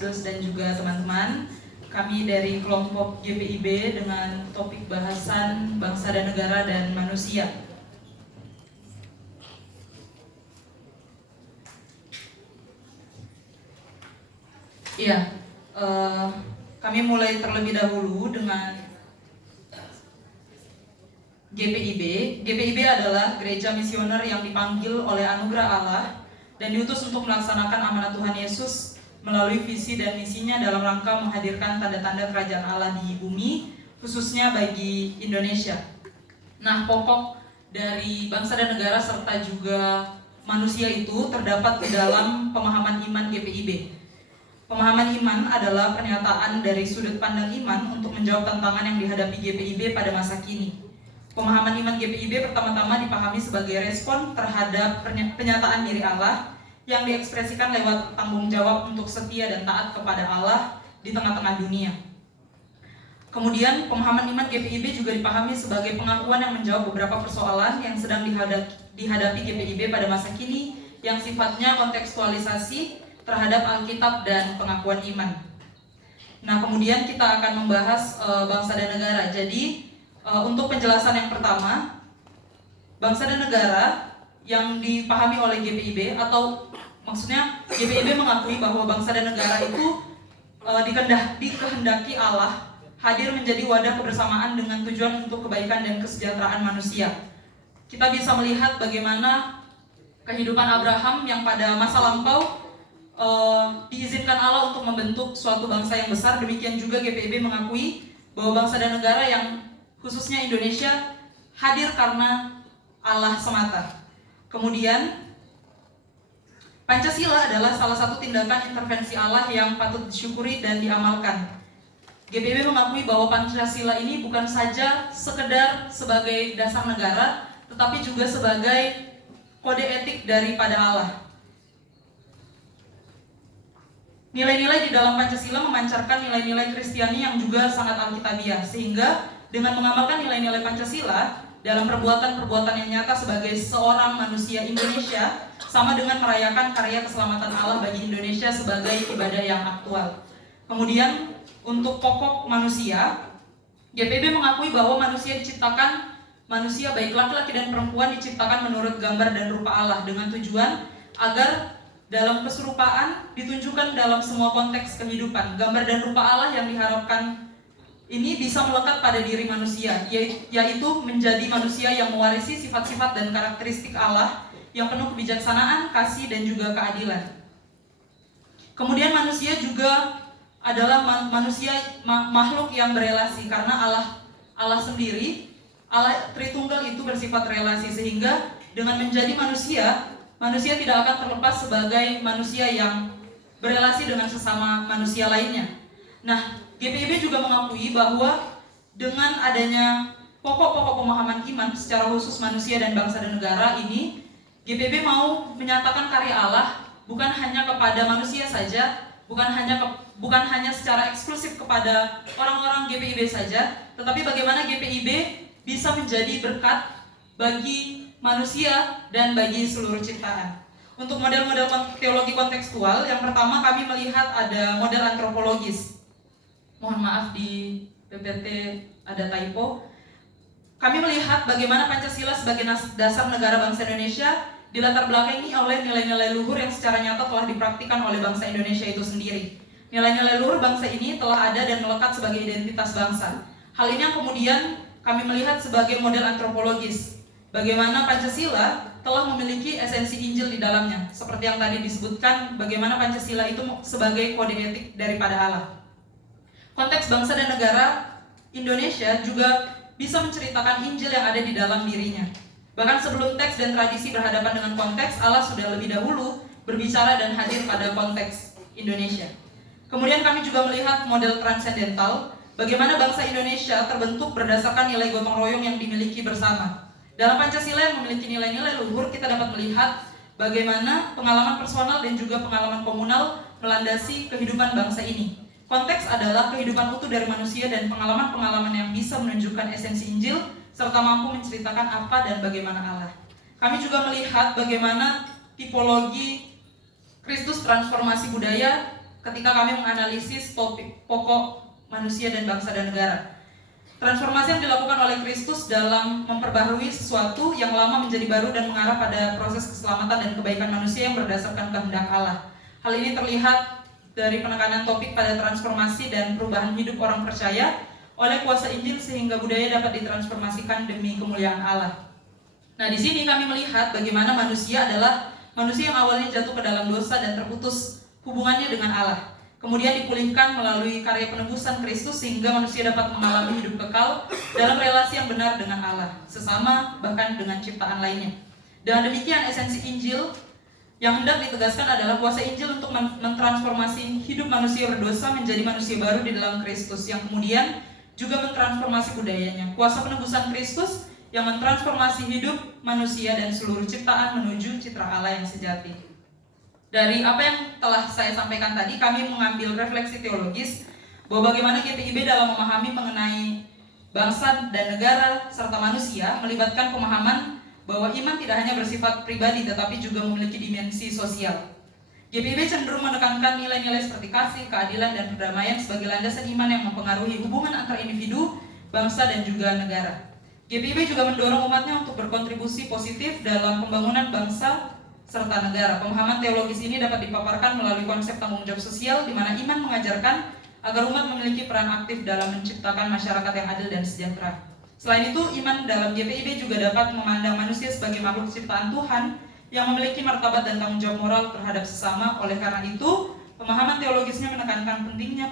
Asdos dan juga teman-teman. Kami dari kelompok GPIB dengan topik bahasan bangsa dan negara dan manusia. Iya, kami mulai terlebih dahulu dengan GPIB. GPIB adalah gereja misioner yang dipanggil oleh anugerah Allah dan diutus untuk melaksanakan amanat Tuhan Yesus melalui visi dan misinya dalam rangka menghadirkan tanda-tanda kerajaan Allah di bumi, khususnya bagi Indonesia. Nah, pokok dari bangsa dan negara serta juga manusia itu terdapat di dalam pemahaman iman GPIB. Pemahaman iman adalah pernyataan dari sudut pandang iman untuk menjawab tantangan yang dihadapi GPIB pada masa kini. Pemahaman iman GPIB pertama-tama dipahami sebagai respon terhadap penyataan diri Allah yang diekspresikan lewat tanggung jawab untuk setia dan taat kepada Allah di tengah-tengah dunia. Kemudian pemahaman iman GPIB juga dipahami sebagai pengakuan yang menjawab beberapa persoalan yang sedang dihadapi GPIB pada masa kini yang sifatnya kontekstualisasi terhadap Alkitab dan pengakuan iman. Nah, kemudian kita akan membahas bangsa dan negara. Jadi untuk penjelasan yang pertama, bangsa dan negara yang dipahami oleh GPIB, atau maksudnya GPIB mengakui bahwa bangsa dan negara itu dikehendaki Allah hadir menjadi wadah kebersamaan dengan tujuan untuk kebaikan dan kesejahteraan manusia. Kita bisa melihat bagaimana kehidupan Abraham yang pada masa lampau diizinkan Allah untuk membentuk suatu bangsa yang besar. Demikian juga GPIB mengakui bahwa bangsa dan negara yang khususnya Indonesia hadir karena Allah semata. Kemudian Pancasila adalah salah satu tindakan intervensi Allah yang patut disyukuri dan diamalkan. GPIB mengakui bahwa Pancasila ini bukan saja sekedar sebagai dasar negara, tetapi juga sebagai kode etik daripada Allah. Nilai-nilai di dalam Pancasila memancarkan nilai-nilai Kristiani yang juga sangat alkitabiah, sehingga dengan mengamalkan nilai-nilai Pancasila dalam perbuatan-perbuatan yang nyata sebagai seorang manusia Indonesia sama dengan merayakan karya keselamatan Allah bagi Indonesia sebagai ibadah yang aktual. Kemudian untuk pokok manusia, GPIB mengakui bahwa manusia diciptakan, manusia baik laki-laki dan perempuan diciptakan menurut gambar dan rupa Allah dengan tujuan agar dalam keserupaan ditunjukkan dalam semua konteks kehidupan. Gambar dan rupa Allah yang diharapkan ini bisa melekat pada diri manusia, yaitu menjadi manusia yang mewarisi sifat-sifat dan karakteristik Allah yang penuh kebijaksanaan, kasih, dan juga keadilan. Kemudian manusia juga adalah makhluk yang berelasi, karena Allah sendiri, Allah Tritunggal itu bersifat relasi, sehingga dengan menjadi manusia, manusia tidak akan terlepas sebagai manusia yang berelasi dengan sesama manusia lainnya. Nah, GPIB juga mengakui bahwa dengan adanya pokok-pokok pemahaman iman secara khusus manusia dan bangsa dan negara ini, GPIB mau menyatakan karya Allah bukan hanya kepada manusia saja, bukan hanya secara eksklusif kepada orang-orang GPIB saja, tetapi bagaimana GPIB bisa menjadi berkat bagi manusia dan bagi seluruh ciptaan. Untuk model-model teologi kontekstual, yang pertama kami melihat ada model antropologis. Mohon maaf di PPT ada typo. Kami melihat bagaimana Pancasila sebagai dasar negara bangsa Indonesia dilatar belakangi oleh nilai-nilai luhur yang secara nyata telah dipraktikkan oleh bangsa Indonesia itu sendiri. Nilai-nilai luhur bangsa ini telah ada dan melekat sebagai identitas bangsa. Hal ini yang kemudian kami melihat sebagai model antropologis. Bagaimana Pancasila telah memiliki esensi Injil di dalamnya. Seperti yang tadi disebutkan, bagaimana Pancasila itu sebagai kode etik daripada Allah. Konteks bangsa dan negara Indonesia juga bisa menceritakan Injil yang ada di dalam dirinya. Bahkan sebelum teks dan tradisi berhadapan dengan konteks, Allah sudah lebih dahulu berbicara dan hadir pada konteks Indonesia. Kemudian kami juga melihat model transendental, bagaimana bangsa Indonesia terbentuk berdasarkan nilai gotong royong yang dimiliki bersama. Dalam Pancasila yang memiliki nilai-nilai luhur, kita dapat melihat bagaimana pengalaman personal dan juga pengalaman komunal melandasi kehidupan bangsa ini. Konteks adalah kehidupan utuh dari manusia dan pengalaman-pengalaman yang bisa menunjukkan esensi Injil serta mampu menceritakan apa dan bagaimana Allah. Kami juga melihat bagaimana tipologi Kristus transformasi budaya ketika kami menganalisis topik pokok manusia dan bangsa dan negara. Transformasi yang dilakukan oleh Kristus dalam memperbaharui sesuatu yang lama menjadi baru dan mengarah pada proses keselamatan dan kebaikan manusia yang berdasarkan kehendak Allah. Hal ini terlihat dari penekanan topik pada transformasi dan perubahan hidup orang percaya oleh kuasa Injil sehingga budaya dapat ditransformasikan demi kemuliaan Allah. Nah, di sini kami melihat bagaimana manusia adalah manusia yang awalnya jatuh ke dalam dosa dan terputus hubungannya dengan Allah. Kemudian dipulihkan melalui karya penebusan Kristus sehingga manusia dapat mengalami hidup kekal dalam relasi yang benar dengan Allah, sesama bahkan dengan ciptaan lainnya. Dengan demikian esensi Injil yang hendak ditegaskan adalah kuasa Injil untuk mentransformasi hidup manusia berdosa menjadi manusia baru di dalam Kristus, yang kemudian juga mentransformasi budayanya. Kuasa penebusan Kristus yang mentransformasi hidup manusia dan seluruh ciptaan menuju citra Allah yang sejati. Dari apa yang telah saya sampaikan tadi, kami mengambil refleksi teologis bahwa bagaimana GPIB dalam memahami mengenai bangsa dan negara serta manusia melibatkan pemahaman bahwa iman tidak hanya bersifat pribadi tetapi juga memiliki dimensi sosial. GPIB cenderung menekankan nilai-nilai seperti kasih, keadilan, dan perdamaian sebagai landasan iman yang mempengaruhi hubungan antar individu, bangsa, dan juga negara. GPIB juga mendorong umatnya untuk berkontribusi positif dalam pembangunan bangsa serta negara. Pemahaman teologis ini dapat dipaparkan melalui konsep tanggung jawab sosial, di mana iman mengajarkan agar umat memiliki peran aktif dalam menciptakan masyarakat yang adil dan sejahtera. Selain itu, iman dalam GPIB juga dapat memandang manusia sebagai makhluk ciptaan Tuhan yang memiliki martabat dan tanggung jawab moral terhadap sesama. Oleh karena itu, pemahaman teologisnya menekankan pentingnya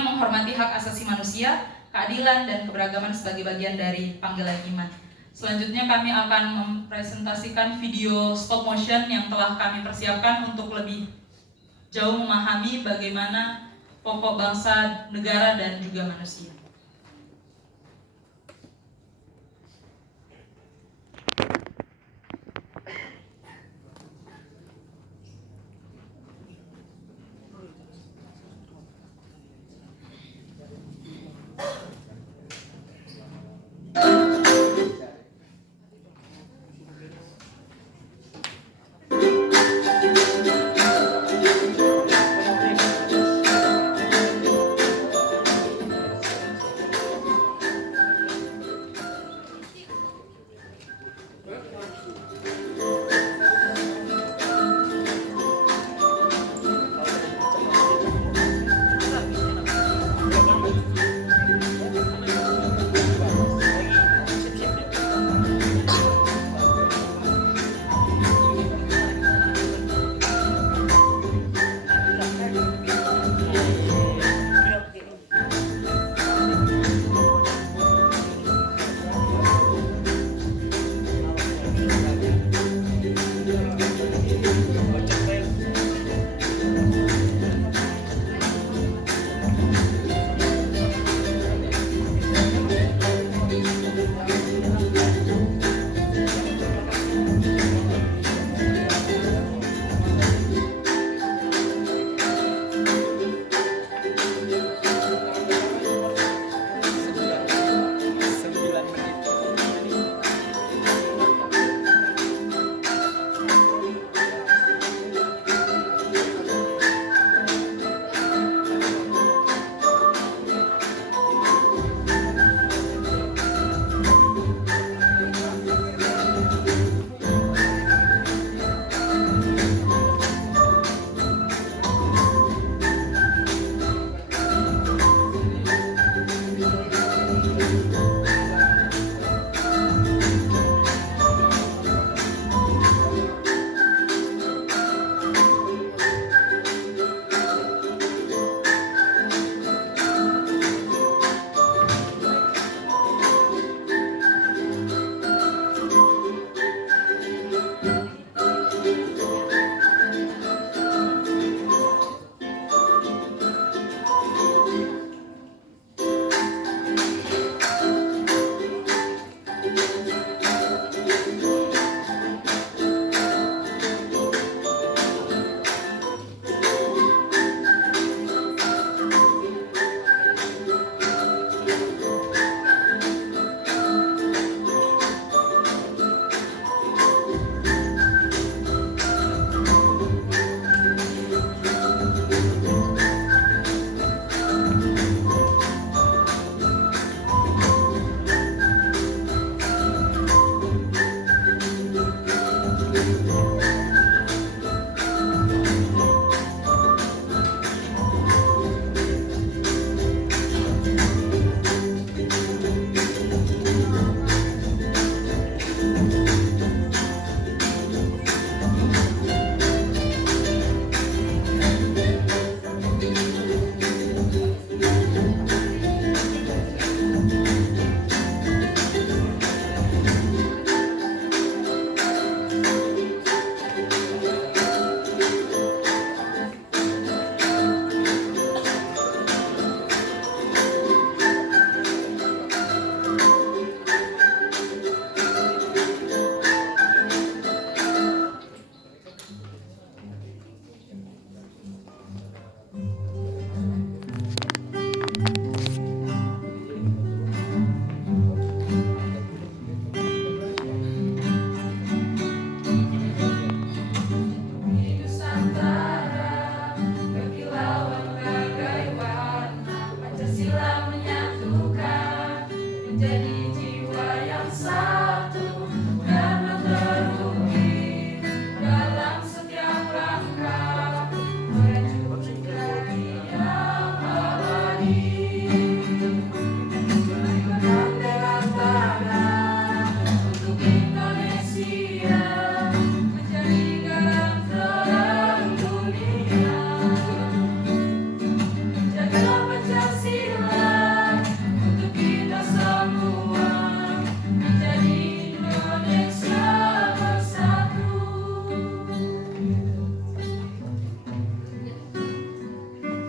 menghormati hak asasi manusia, keadilan, dan keberagaman sebagai bagian dari panggilan iman. Selanjutnya kami akan mempresentasikan video stop motion yang telah kami persiapkan untuk lebih jauh memahami bagaimana pokok bangsa, negara, dan juga manusia.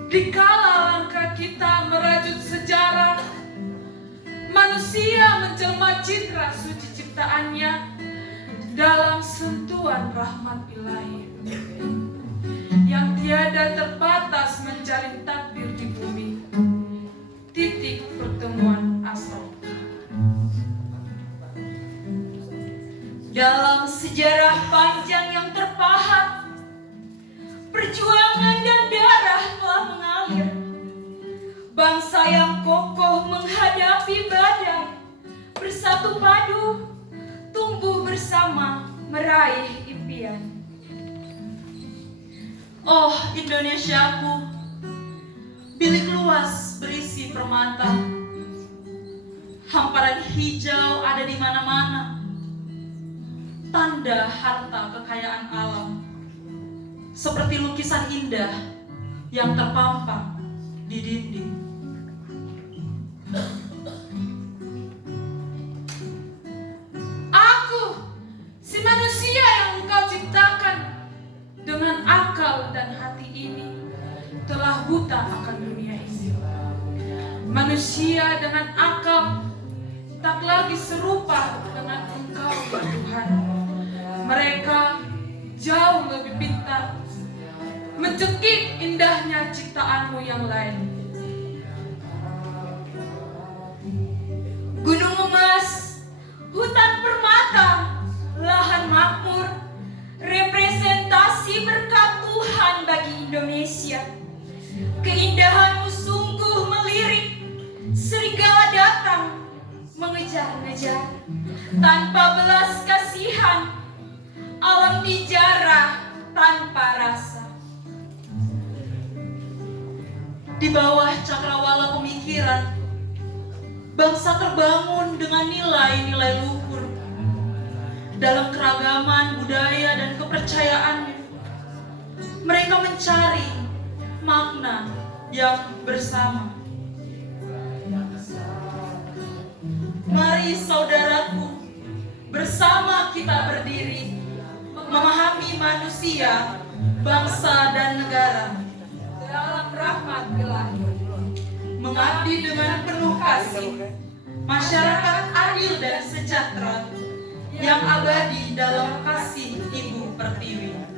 Dikala langkah kita merajut sejarah, manusia menjelma citra suci ciptaannya dalam sentuhan rahmat ilahi yang tiada terbatas menjalin takdir di bumi. Titik pertemuan asal. Dalam sejarah panjang yang terpahat, perjuangan dan darah telah mengalir. Bangsa yang kokoh menghadapi badai, bersatu padu, tumbuh bersama, meraih impian. Oh Indonesiaku, bilik luas berisi permata, hamparan hijau ada di mana-mana, tanda harta kekayaan alam, seperti lukisan indah yang terpampang di dinding. Aku, si manusia yang engkau ciptakan dengan akal dan hati ini, telah buta akan dunia ini. Manusia dengan akal tak lagi serupa dengan engkau, ya Tuhan. Mereka jauh lebih pintar mencekik indahnya ciptaanmu yang lain. Gunung emas, hutan permata, lahan makmur, representasi berkat Tuhan bagi Indonesia. Keindahanmu sungguh melirik, serigala datang mengejar-ngejar, tanpa belas kasihan, alam dijarah tanpa rasa. Di bawah cakrawala pemikiran, bangsa terbangun dengan nilai-nilai luhur. Dalam keragaman budaya dan kepercayaannya, mereka mencari makna yang bersama. Mari saudaraku, bersama kita berdiri, memahami manusia, bangsa dan negara Dalam rahmat ilahi, mengabdi dengan penuh kasih, masyarakat adil dan sejahtera yang abadi dalam kasih Ibu Pertiwi.